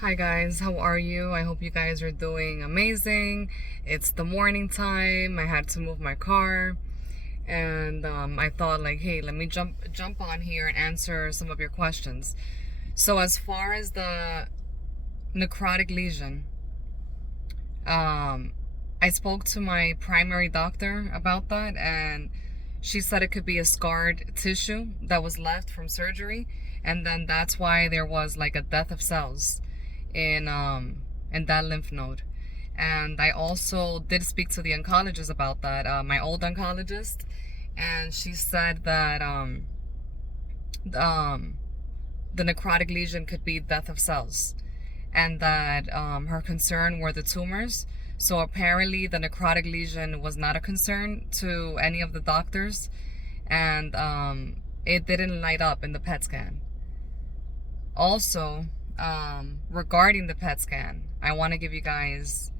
Hi guys, how are you? I hope you guys are doing amazing. It's the morning time. I had to move my car, and I thought like, hey, let me jump on here and answer some of your questions. So as far as the necrotic lesion, um, I spoke to my primary doctor about that, and she said it could be a scarred tissue that was left from surgery, and then that's why there was like a death of cells in that lymph node. And I also did speak to the oncologist about that, my old oncologist, and she said that um, the necrotic lesion could be death of cells, and that her concern were the tumors. So apparently the necrotic lesion was not a concern to any of the doctors, and it didn't light up in the PET scan. Also, regarding the PET scan, I want to give you guys,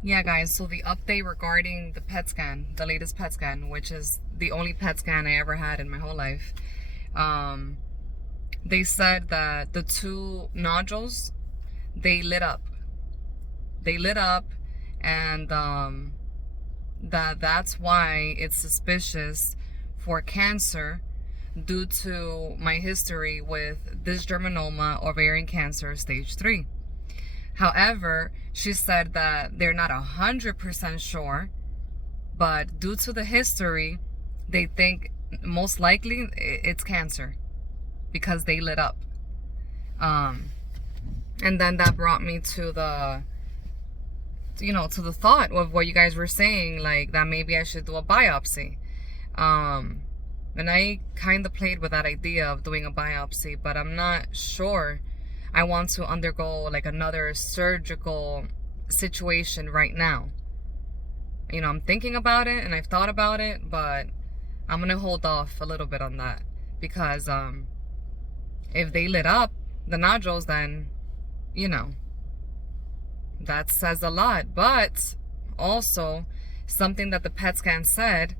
yeah guys, so the update regarding the PET scan, the latest PET scan, which is the only PET scan I ever had in my whole life. They said that the two nodules, they lit up. They lit up, and that's why it's suspicious for cancer due to my history with Dysgerminoma ovarian cancer stage 3. However, she said that they're not 100% sure, but due to the history, they think most likely it's cancer because they lit up. And then that brought me to the thought of what you guys were saying, like that maybe I should do a biopsy. And I kind of played with that idea of doing a biopsy, but I'm not sure I want to undergo like another surgical situation right now. I'm thinking about it and I've thought about it, but I'm gonna hold off a little bit on that because if they lit up the nodules, then that says a lot. But also something that the PET scan said,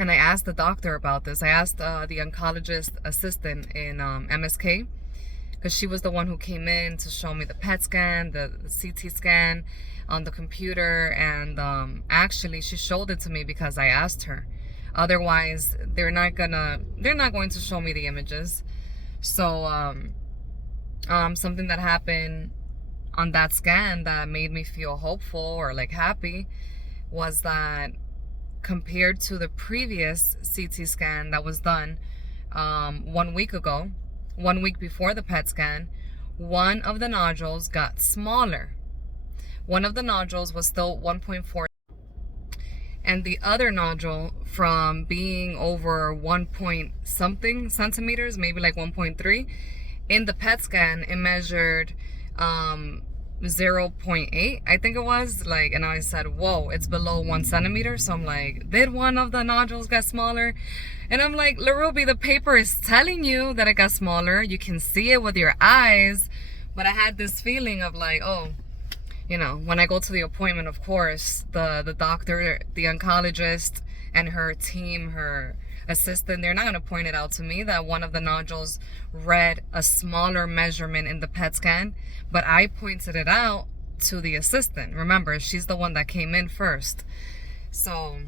and I asked the doctor about this. I asked the oncologist assistant in MSK, because she was the one who came in to show me the PET scan, the CT scan on the computer, and actually she showed it to me because I asked her. Otherwise, they're not going to show me the images. So something that happened on that scan that made me feel hopeful or like happy was that compared to the previous CT scan that was done 1 week ago, 1 week before the PET scan, one of the nodules got smaller. One of the nodules was still 1.4, and the other nodule, from being over 1 point something centimeters, maybe like 1.3, in the PET scan it measured 0.8, I think it was, like, and I said, whoa, it's below 1 centimeter. So I'm like, did one of the nodules get smaller? And I'm like, LaRuby, the paper is telling you that it got smaller. You can see it with your eyes. But I had this feeling of like, oh, when I go to the appointment, of course, the doctor, the oncologist, and her team, her assistant, they're not going to point it out to me that one of the nodules read a smaller measurement in the PET scan, but I pointed it out to the assistant. Remember, she's the one that came in first. So,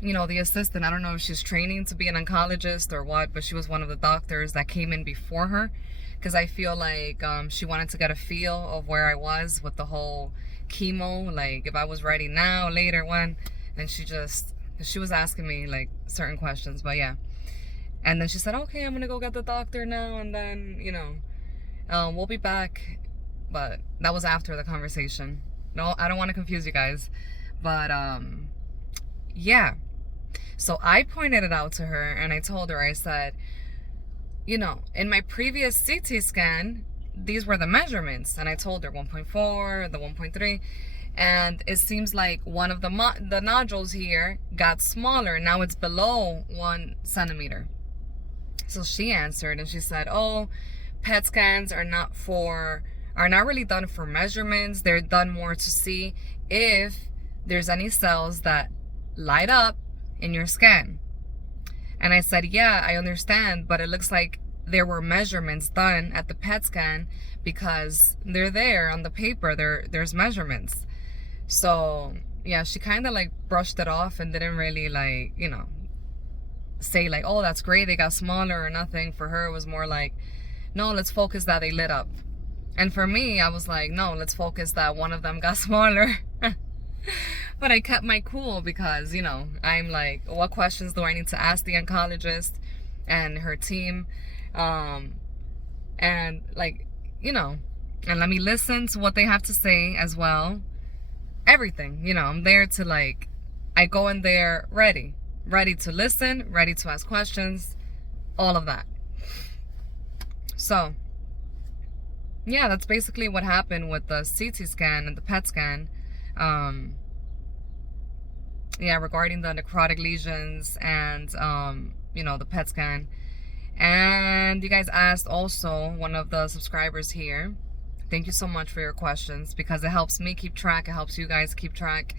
the assistant, I don't know if she's training to be an oncologist or what, but she was one of the doctors that came in before her, because I feel like she wanted to get a feel of where I was with the whole chemo, like if I was ready now, later, when, and she was asking me like certain questions. But yeah, and then she said, okay, I'm gonna go get the doctor now, and then we'll be back. But that was after the conversation. No, I don't want to confuse you guys, but yeah, so I pointed it out to her and I told her, I said, in my previous CT scan, these were the measurements, and I told her 1.4, the 1.3, and it seems like one of the nodules here got smaller. Now it's below 1 centimeter. So she answered and she said, oh, PET scans are not really done for measurements. They're done more to see if there's any cells that light up in your scan. And I said, yeah, I understand, but it looks like there were measurements done at the PET scan, because they're there on the paper, there's measurements. So yeah, she kind of like brushed it off and didn't really like, you know, say like, oh, that's great, they got smaller or nothing. For her, it was more like, no, let's focus that they lit up. And for me, I was like, no, let's focus that one of them got smaller. But I kept my cool because, you know, I'm like, what questions do I need to ask the oncologist and her team? And like, you know, and let me listen to what they have to say as well. Everything, you know, I'm there to like, I go in there ready to listen, ready to ask questions, all of that. So yeah, that's basically what happened with the CT scan and the PET scan. Yeah, regarding the necrotic lesions and, you know, the PET scan. And you guys asked also, one of the subscribers here, thank you so much for your questions, because it helps me keep track, it helps you guys keep track.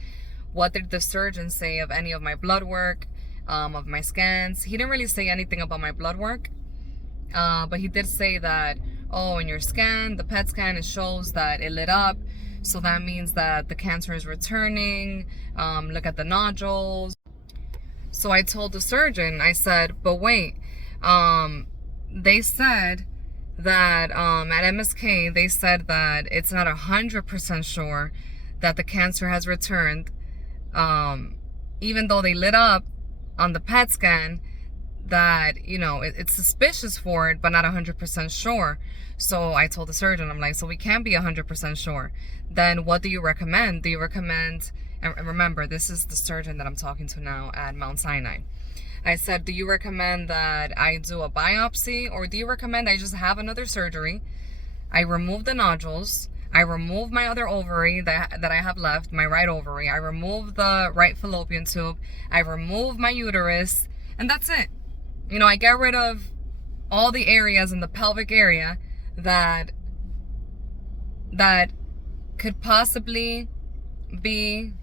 What did the surgeon say of any of my blood work, of my scans? He didn't really say anything about my blood work, but he did say that, oh, in your scan, the PET scan, it shows that it lit up, so that means that the cancer is returning. Look at the nodules. So I told the surgeon, I said, but wait, they said that at MSK, they said that it's not 100% sure that the cancer has returned, even though they lit up on the PET scan, that, you know, it's suspicious for it, but not 100% sure. So I told the surgeon, I'm like, so we can't be 100% sure. Then what do you recommend? Do you recommend, and remember, this is the surgeon that I'm talking to now at Mount Sinai. I said, do you recommend that I do a biopsy, or do you recommend I just have another surgery? I remove the nodules. I remove my other ovary that I have left, my right ovary. I remove the right fallopian tube. I remove my uterus, and that's it. You know, I get rid of all the areas in the pelvic area that could possibly be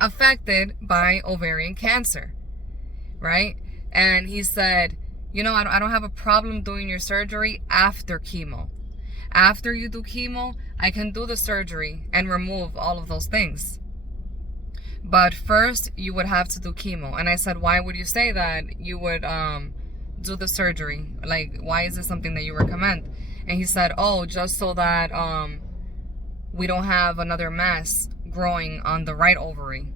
affected by ovarian cancer, right? And he said, you know, I don't have a problem doing your surgery after chemo. After you do chemo, I can do the surgery and remove all of those things. But first, you would have to do chemo. And I said, why would you say that you would do the surgery? Like, why is this something that you recommend? And he said, oh, just so that we don't have another mass growing on the right ovary.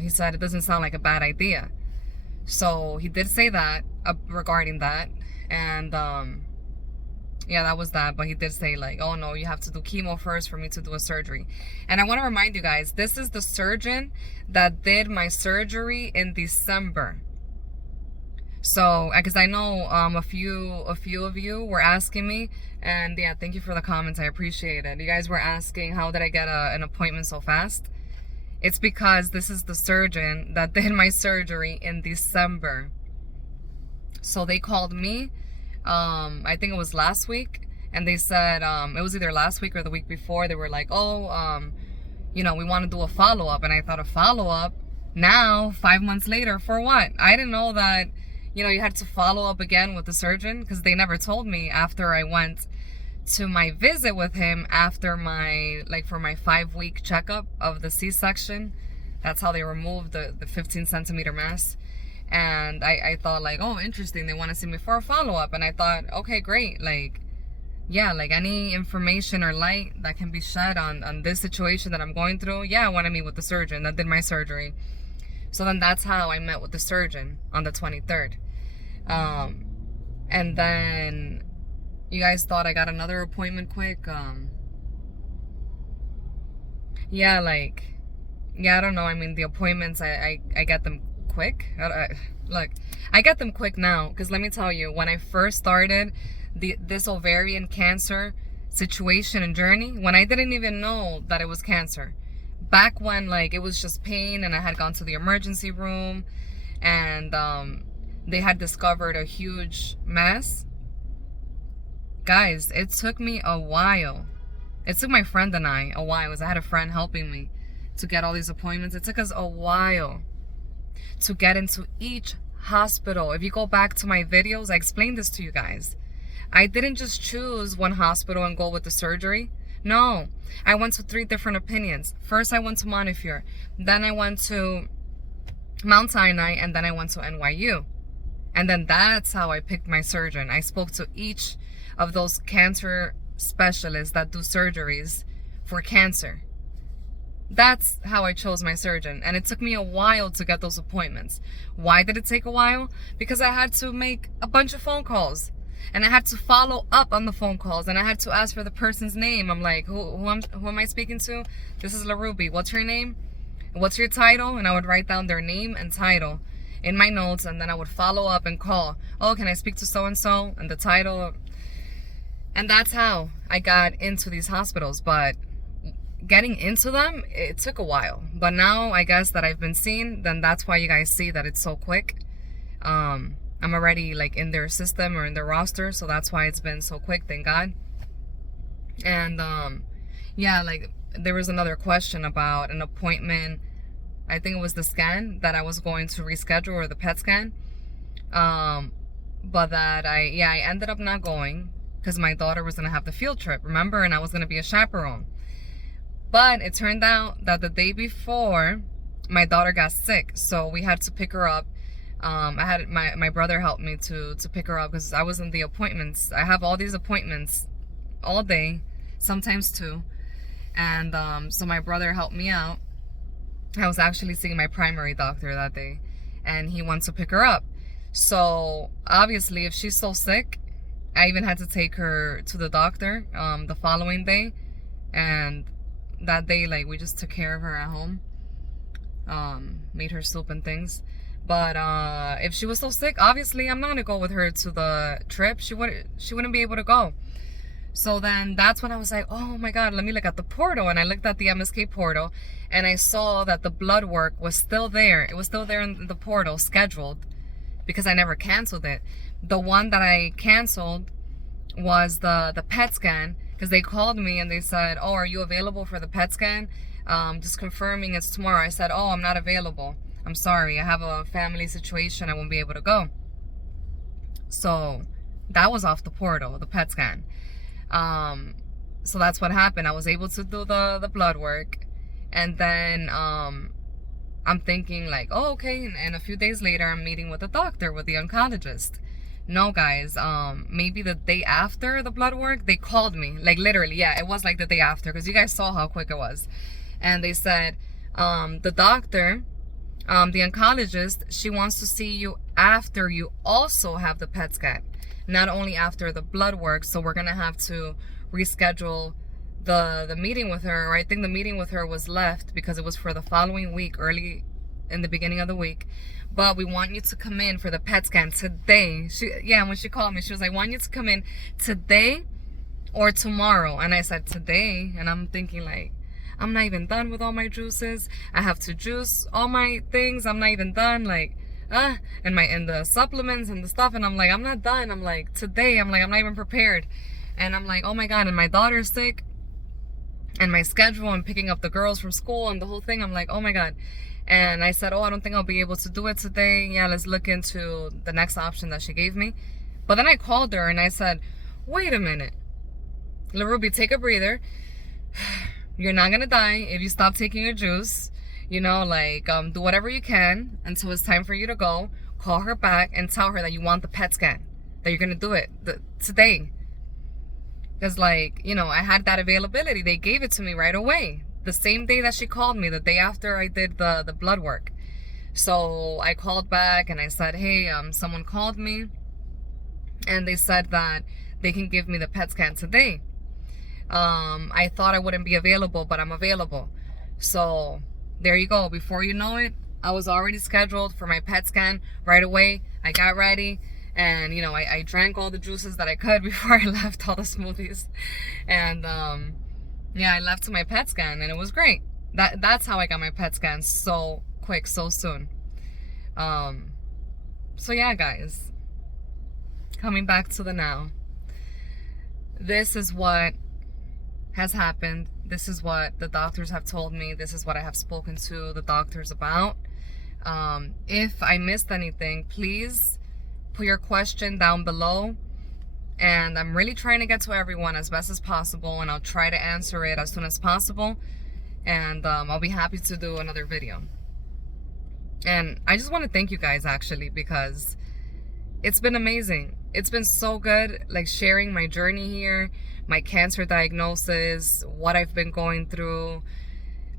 He said, it doesn't sound like a bad idea. So he did say that regarding that. And yeah, that was that. But he did say like, oh no, you have to do chemo first for me to do a surgery. And I want to remind you guys, this is the surgeon that did my surgery in December. So, because I know a few of you were asking me, and yeah, thank you for the comments, I appreciate it. You guys were asking, how did I get an appointment so fast? It's because this is the surgeon that did my surgery in December. So they called me, I think it was last week, and they said, it was either last week or the week before, they were like, oh, you know, we want to do a follow-up. And I thought, a follow-up? Now, 5 months later, for what? I didn't know that, you know, you had to follow up again with the surgeon, because they never told me after I went to my visit with him after my, like for my 5-week checkup of the C-section. That's how they removed the 15 centimeter mass. And I thought like, oh, interesting, they want to see me for a follow-up. And I thought, okay, great, like, yeah, like any information or light that can be shed on this situation that I'm going through, yeah, I want to meet with the surgeon that did my surgery. So then that's how I met with the surgeon on the 23rd. And then you guys thought I got another appointment quick. Yeah, like, yeah, I don't know. I mean, the appointments, I get them quick. Look, I get them quick now, because let me tell you, when I first started this ovarian cancer situation and journey, when I didn't even know that it was cancer, back when like it was just pain and I had gone to the emergency room and they had discovered a huge mass. Guys, it took me a while. It took my friend and I a while, because I had a friend helping me to get all these appointments. It took us a while to get into each hospital. If you go back to my videos, I explained this to you guys. I didn't just choose one hospital and go with the surgery. No, I went to 3 different opinions. First, I went to Montefiore. Then I went to Mount Sinai, and then I went to NYU. And then that's how I picked my surgeon. I spoke to each of those cancer specialists that do surgeries for cancer. That's how I chose my surgeon. And it took me a while to get those appointments. Why did it take a while? Because I had to make a bunch of phone calls. And I had to follow up on the phone calls. And I had to ask for the person's name. I'm like, who am I speaking to? This is LaRuby. What's your name? What's your title? And I would write down their name and title in my notes. And then I would follow up and call. Oh, can I speak to so-and-so? And the title. And that's how I got into these hospitals. But getting into them, it took a while. But now I guess that I've been seen, then that's why you guys see that it's so quick. I'm already like in their system or in their roster, so that's why it's been so quick, thank God. And yeah, like there was another question about an appointment. I think it was the scan that I was going to reschedule, or the PET scan. But that I ended up not going because my daughter was gonna have the field trip, remember? And I was gonna be a chaperone. But it turned out that the day before, my daughter got sick, so we had to pick her up. I had my brother helped me to pick her up because I was in the appointments. I have all these appointments all day, sometimes 2. And so my brother helped me out. I was actually seeing my primary doctor that day, and he went to pick her up. So obviously, if she's so sick, I even had to take her to the doctor the following day. And that day, like, we just took care of her at home, made her soup and things. But if she was so sick, obviously I'm not gonna go with her to the trip. She wouldn't be able to go. So then that's when I was like, oh my God, let me look at the portal. And I looked at the MSK portal, and I saw that the blood work was still there. It was still there in the portal, scheduled, because I never canceled it. The one that I canceled was the PET scan, because they called me and they said, oh, are you available for the PET scan? Just confirming it's tomorrow. I said, oh, I'm not available. I'm sorry. I have a family situation. I won't be able to go. So that was off the portal, the PET scan. So that's what happened. I was able to do the blood work. And then I'm thinking like, oh, okay. And a few days later, I'm meeting with the doctor, with the oncologist. No, guys, maybe the day after the blood work, they called me. Like, literally, yeah, it was like the day after, because you guys saw how quick it was. And they said, the doctor, the oncologist, she wants to see you after you also have the PET scan, not only after the blood work. So we're gonna have to reschedule the meeting with her. Or I think the meeting with her was left because it was for the following week, early in the beginning of the week. But we want you to come in for the PET scan today. When she called me, she was like, I want you to come in today or tomorrow. And I said today. And I'm thinking like, I'm not even done with all my juices. I have to juice all my things. I'm not even done. Like, and the supplements and the stuff. And I'm like, I'm not done. I'm like, today. I'm like, I'm not even prepared. And I'm like, oh my God. And my daughter's sick. And my schedule and picking up the girls from school and the whole thing. I'm like, oh my God. And I said, oh, I don't think I'll be able to do it today. Yeah, let's look into the next option that she gave me. But then I called her and I said, wait a minute. LaRuby, take a breather. You're not going to die if you stop taking your juice. You know, like, do whatever you can until it's time for you to go. Call her back and tell her that you want the PET scan, that you're going to do it today. Because, like, you know, I had that availability. They gave it to me right away. The same day that she called me, the day after I did the blood work. So I called back and I said, hey, someone called me and they said that they can give me the PET scan today. I thought I wouldn't be available, but I'm available. So there you go. Before you know it, I was already scheduled for my PET scan right away. I got ready and, you know, I drank all the juices that I could before I left, all the smoothies. And, yeah, I left to my PET scan and it was great. That's how I got my PET scan so quick, so soon. So yeah, guys, coming back to the now. This is what has happened. This is what the doctors have told me. This is what I have spoken to the doctors about. If I missed anything, please put your question down below. And I'm really trying to get to everyone as best as possible, and I'll try to answer it as soon as possible. And I'll be happy to do another video. And I just want to thank you guys, actually, because it's been amazing. It's been so good, like, sharing my journey here, my cancer diagnosis, what I've been going through,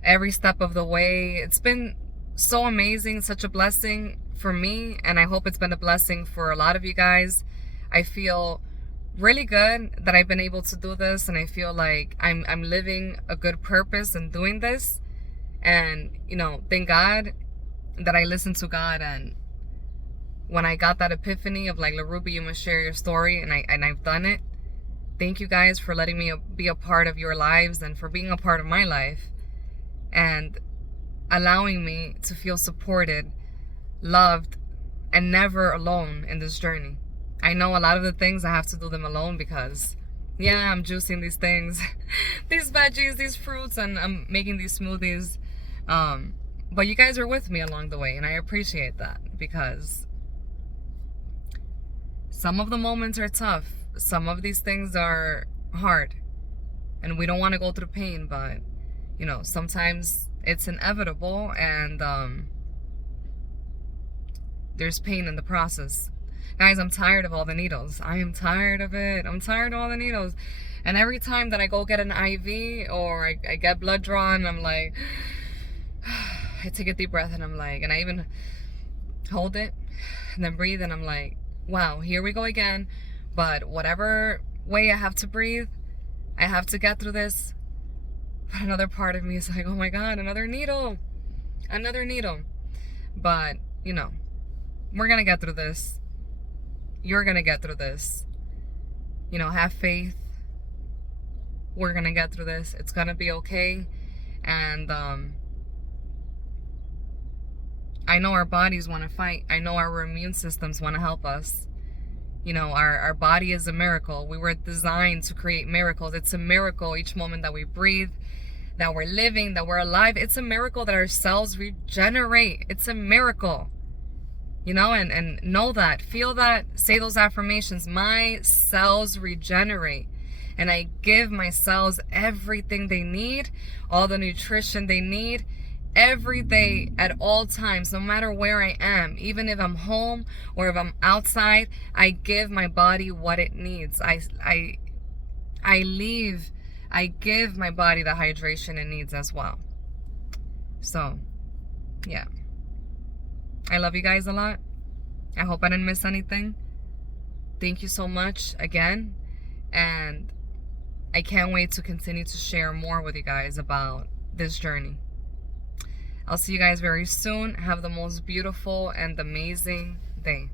every step of the way. It's been so amazing, such a blessing for me, and I hope it's been a blessing for a lot of you guys. I feel really good that I've been able to do this, and I feel like I'm living a good purpose in doing this. And, you know, thank God that I listened to God, and when I got that epiphany of like, LaRuby, you must share your story, and I've done it. Thank you guys for letting me be a part of your lives and for being a part of my life and allowing me to feel supported, loved, and never alone in this journey. I know a lot of the things I have to do them alone because, yeah, I'm juicing these things, these veggies, these fruits, and I'm making these smoothies. But you guys are with me along the way, and I appreciate that, because some of the moments are tough. Some of these things are hard, and we don't want to go through pain, but, you know, sometimes it's inevitable, and there's pain in the process. Guys, I'm tired of all the needles. I am tired of it. I'm tired of all the needles. And every time that I go get an IV or I get blood drawn, I'm like, I take a deep breath, and I'm like, and I even hold it and then breathe, and I'm like, wow, here we go again. But whatever way I have to breathe, I have to get through this. But another part of me is like, oh my God, another needle. Another needle. But, you know, we're going to get through this. You're going to get through this. You know, have faith. We're going to get through this. It's going to be okay. And I know our bodies want to fight. I know our immune systems want to help us. You know, our body is a miracle. We were designed to create miracles. It's a miracle each moment that we breathe, that we're living, that we're alive. It's a miracle that our cells regenerate. It's a miracle. You know, and know that, feel that, say those affirmations. My cells regenerate, and I give my cells everything they need, all the nutrition they need, every day, at all times, no matter where I am, even if I'm home or if I'm outside. I give my body what it needs. I give my body the hydration it needs as well. So, yeah. I love you guys a lot. I hope I didn't miss anything. Thank you so much again. And I can't wait to continue to share more with you guys about this journey. I'll see you guys very soon. Have the most beautiful and amazing day.